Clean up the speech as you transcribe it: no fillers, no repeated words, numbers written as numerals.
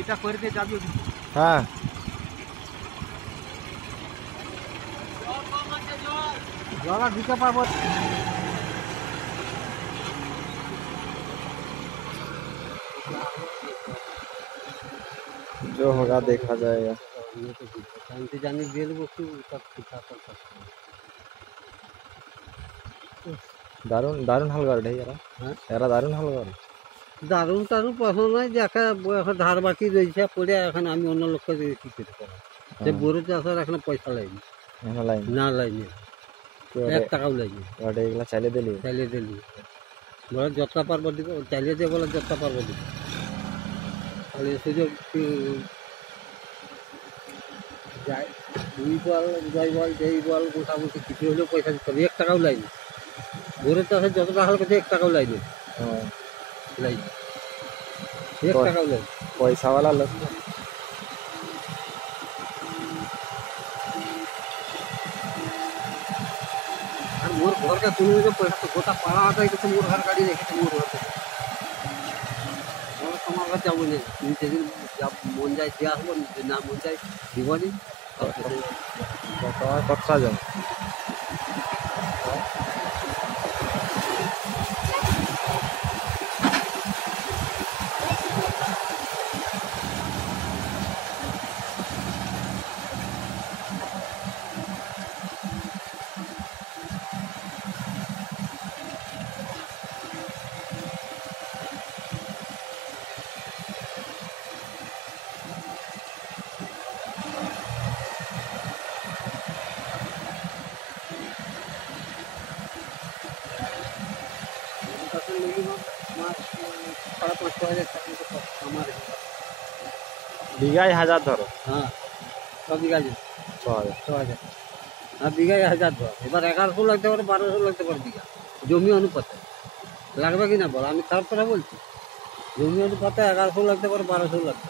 এটা করে দিয়ে যাবি। হ্যাঁ জল আর দিতে পারবো। जो होगा देखा जाएगा। शांति जाने দিয়ে দেবো একটু সব ঠিকঠাক করতে। দারুণ দারুণ হাল করে রে এরা। হ্যাঁ এরা দারুণ হাল করে। দারুণ টারুণ পছন্দ নয় যে এখন ধার বাকি রয়েছে পড়ে এখন আমি অন্য লোককে দিয়ে কী করতে পারবো। সে বড় চাষের এখন পয়সা লাইনি লাইন না লাইনি এক টাকাও লাইনি এগুলা চাইলে দিলি চালিয়ে দিলি বলে যতটা পারবো দিব চালিয়ে দিয়ে বলে যতটা পারবো দিব তাহলে সুযোগ যাই দুই বল জয় বল যেই বল মোটামুটি কিছু হলেও পয়সা দিতে হবে এক টাকাও লাইনি ভোরের চাষে যতটা হাল করছে এক টাকাও লাইনি লাইনি এক টাকাও লাইনি পয়সাওয়ালা লোক। আর মোর ঘরকে কোনো যে পয়সা তো গোটা পাড়া আদায় করছে মোর ঘর গাড়ি রেখেছে মোর ঘর তোমার ঘর যাবো না তুমি যেদিন যা মন যায় দিয়ে আসবো যদি না মন যায় জীবনে তোমার কথা যাও সাড়ে 5,000 টাকা মতো আমার বিঘায় 1000 ধরো। হ্যাঁ সব বিঘায় 6000 6,000 আর বিঘায় 1,000 ধর এবার 1100 লাগতে পারে 1200 লাগতে পারে বিঘা জমি অনুপাতে লাগবে কি না বল আমি খারাপ কথা বলছি জমি অনুপাতে 1100 লাগতে পারে 1200 লাগতে